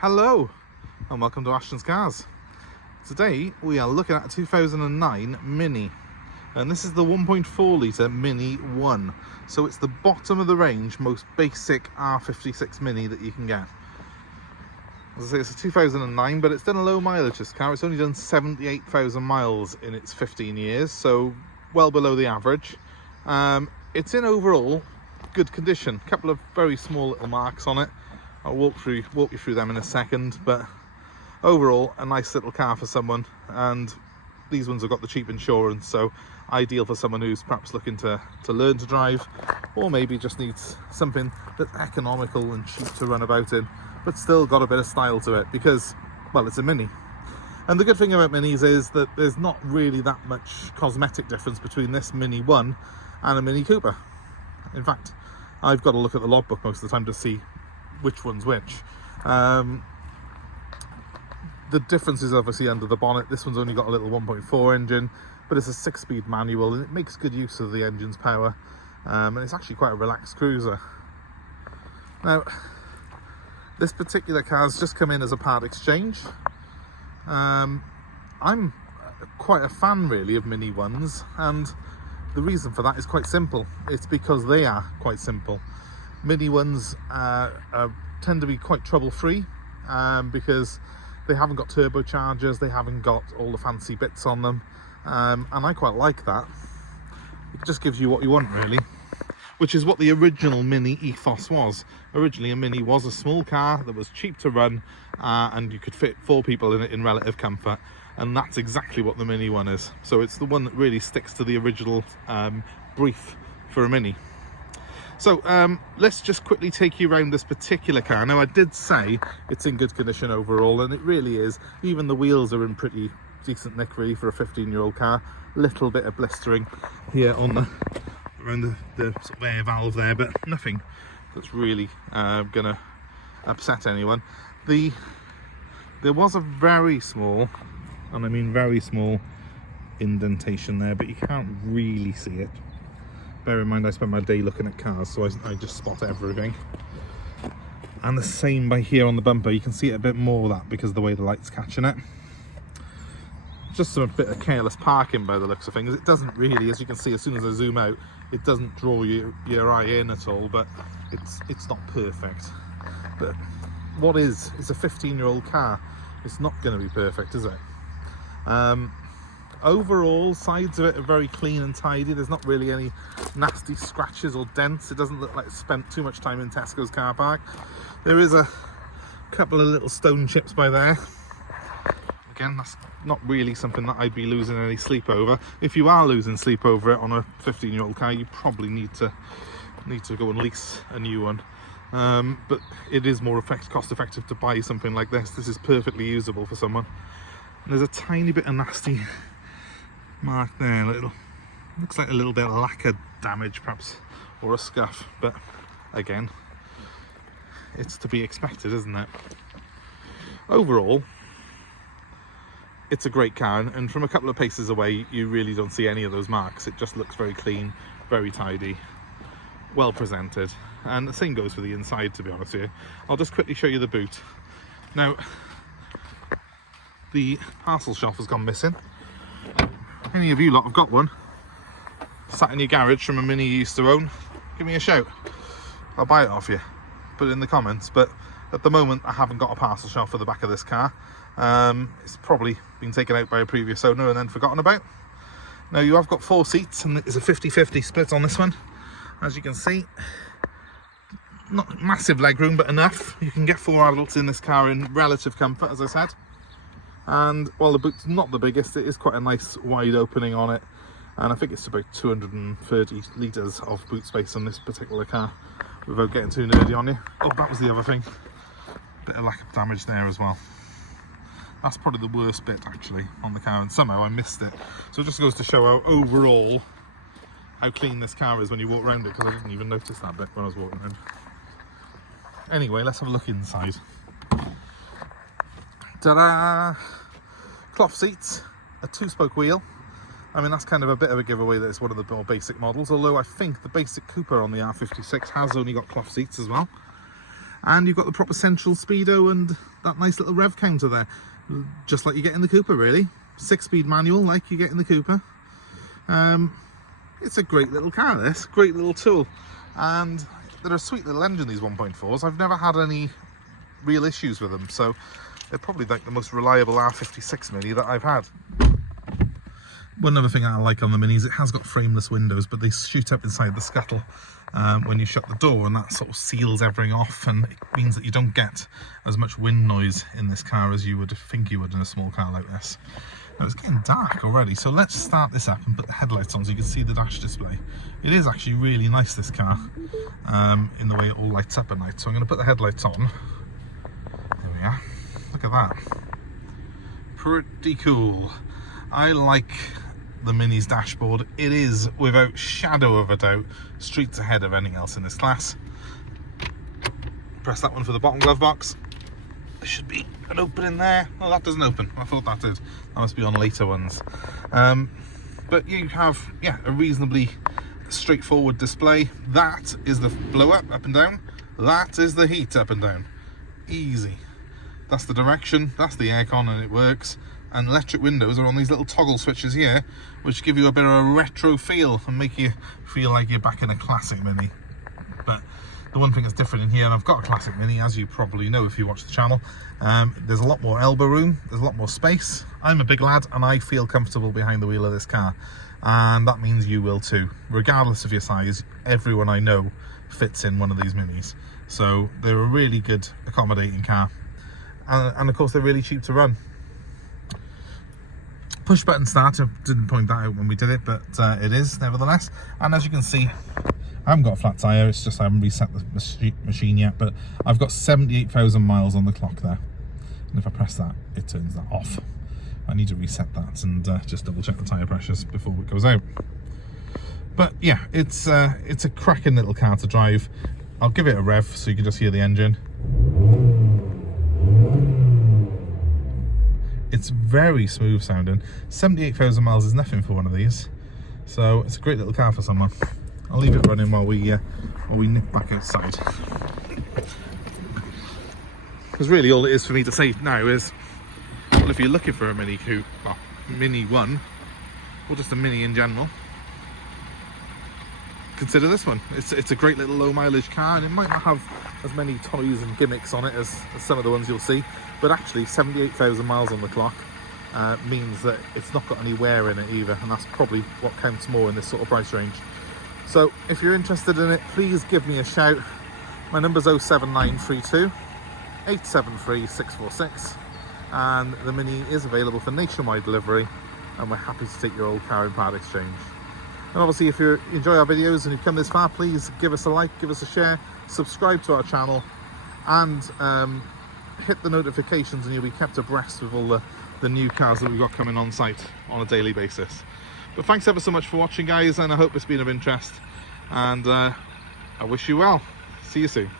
Hello and welcome to Ashton's Cars. Today we are looking at a 2009 Mini, and this is the 1.4 litre Mini One. So it's the bottom of the range, most basic R56 Mini that you can get. As I say, it's a 2009, but it's done a low mileage, this car. It's only done 78,000 miles in its 15 years, so well below the average. It's in overall good condition. A couple of very small little marks on it. I'll walk you through them in a second, but overall a nice little car for someone, and these ones have got the cheap insurance, so ideal for someone who's perhaps looking to learn to drive, or maybe just needs something that's economical and cheap to run about in, but still got a bit of style to it because, well, it's a Mini. And the good thing about Minis is that there's not really that much cosmetic difference between this Mini One and a Mini Cooper. In fact, I've got to look at the logbook most of the time to see which one's which. The difference is obviously under the bonnet. This one's only got a little 1.4 engine, but it's a 6-speed manual and it makes good use of the engine's power, and it's actually quite a relaxed cruiser. Now, this particular car's just come in as a part exchange. I'm quite a fan really of Mini Ones, and the reason for that is quite simple. It's because they are quite simple. Mini Ones tend to be quite trouble-free because they haven't got turbochargers, they haven't got all the fancy bits on them, and I quite like that. It just gives you what you want really, which is what the original Mini ethos was. Originally a Mini was a small car that was cheap to run, and you could fit 4 people in it in relative comfort, and that's exactly what the Mini One is. So it's the one that really sticks to the original brief for a Mini. So let's just quickly take you around this particular car. Now, I did say it's in good condition overall, and it really is. Even the wheels are in pretty decent nick really for a 15-year-old car. Little bit of blistering here on around the sort of air valve there, but nothing that's really gonna upset anyone. There was a very small, and I mean very small, indentation there, but you can't really see it. Bear in mind I spend my day looking at cars, so I just spot everything. And the same by here on the bumper. You can see it a bit more of that because of the way the light's catching it. Just a bit of careless parking by the looks of things. It doesn't really, as you can see, as soon as I zoom out, it doesn't draw your eye in at all, but it's not perfect. But what is? It's a 15-year-old car. It's not going to be perfect, is it? Overall, sides of it are very clean and tidy. There's not really any nasty scratches or dents. It doesn't look like it's spent too much time in Tesco's car park. There is a couple of little stone chips by there. Again, that's not really something that I'd be losing any sleep over. If you are losing sleep over it on a 15-year-old car, you probably need to go and lease a new one. But it is more cost effective to buy something like this. This is perfectly usable for someone. And there's a tiny bit of nasty mark there, looks like a little bit of lacquer damage perhaps, or a scuff, but again, it's to be expected, isn't it? Overall, it's a great car, and from a couple of paces away you really don't see any of those marks. It just looks very clean, very tidy, well presented, and the same goes for the inside, to be honest with you. I'll just quickly show you the boot. Now, the parcel shelf has gone missing. Any of you lot have got one sat in your garage from a Mini you used to own, give me a shout. I'll buy it off you. Put it in the comments. But at the moment I haven't got a parcel shelf for the back of this car. It's probably been taken out by a previous owner and then forgotten about. Now, you have got 4 seats, and it's a 50-50 split on this one. As you can see, not massive legroom, but enough. You can get 4 adults in this car in relative comfort, as I said. And while the boot's not the biggest, it is quite a nice wide opening on it, and I think it's about 230 litres of boot space on this particular car, without getting too nerdy on you. Oh, that was the other thing, bit of lack of damage there as well. That's probably the worst bit actually on the car, and somehow I missed it. So it just goes to show how overall how clean this car is when you walk around it, because I didn't even notice that bit when I was walking around. Anyway, let's have a look inside. Ta-da! Cloth seats, a 2-spoke wheel. I mean, that's kind of a bit of a giveaway that it's one of the more basic models, although I think the basic Cooper on the R56 has only got cloth seats as well. And you've got the proper central speedo and that nice little rev counter there, just like you get in the Cooper really. 6-speed manual like you get in the Cooper. It's a great little car, this, great little tool. And they're a sweet little engine, these 1.4s. I've never had any real issues with them, so they're probably like the most reliable R56 Mini that I've had. One other thing I like on the Minis, it has got frameless windows, but they shoot up inside the scuttle when you shut the door, and that sort of seals everything off, and it means that you don't get as much wind noise in this car as you would think you would in a small car like this. Now it's getting dark already, so let's start this up and put the headlights on so you can see the dash display. It is actually really nice, this car, in the way it all lights up at night. So I'm going to put the headlights on. There we are. Look at that. Pretty cool. I like the Mini's dashboard. It is, without shadow of a doubt, streets ahead of anything else in this class. Press that one for the bottom glove box. There should be an opening there. Oh, that doesn't open. I thought that did. That must be on later ones. But you have, yeah, a reasonably straightforward display. That is the blow up and down. That is the heat up and down. Easy. That's the direction. That's the aircon, and it works. And electric windows are on these little toggle switches here, which give you a bit of a retro feel and make you feel like you're back in a classic Mini. But the one thing that's different in here, and I've got a classic Mini, as you probably know if you watch the channel, there's a lot more elbow room, there's a lot more space. I'm a big lad and I feel comfortable behind the wheel of this car, and that means you will too. Regardless of your size, everyone I know fits in one of these Minis. So they're a really good accommodating car, and of course they're really cheap to run. Push button start, I didn't point that out when we did it, but it is nevertheless. And as you can see, I haven't got a flat tyre, it's just I haven't reset the machine yet, but I've got 78,000 miles on the clock there. And if I press that, it turns that off. I need to reset that and just double check the tyre pressures before it goes out. But yeah, it's a cracking little car to drive. I'll give it a rev so you can just hear the engine. It's very smooth sounding. 78,000 miles is nothing for one of these, so it's a great little car for someone. I'll leave it running while we nip back outside. Because really all it is for me to say now is, well, if you're looking for a Mini Coupe, well, Mini One, or just a Mini in general, consider this one. It's a great little low mileage car, and it might not have as many toys and gimmicks on it as some of the ones you'll see, but actually 78,000 miles on the clock means that it's not got any wear in it either, and that's probably what counts more in this sort of price range. So if you're interested in it, please give me a shout. My number's 07932 873 646, and the Mini is available for nationwide delivery, and we're happy to take your old car in part exchange. And obviously, if you enjoy our videos and you've come this far, please give us a like, give us a share, subscribe to our channel, and hit the notifications, and you'll be kept abreast with all the new cars that we've got coming on site on a daily basis. But thanks ever so much for watching, guys, and I hope it's been of interest, and I wish you well. See you soon.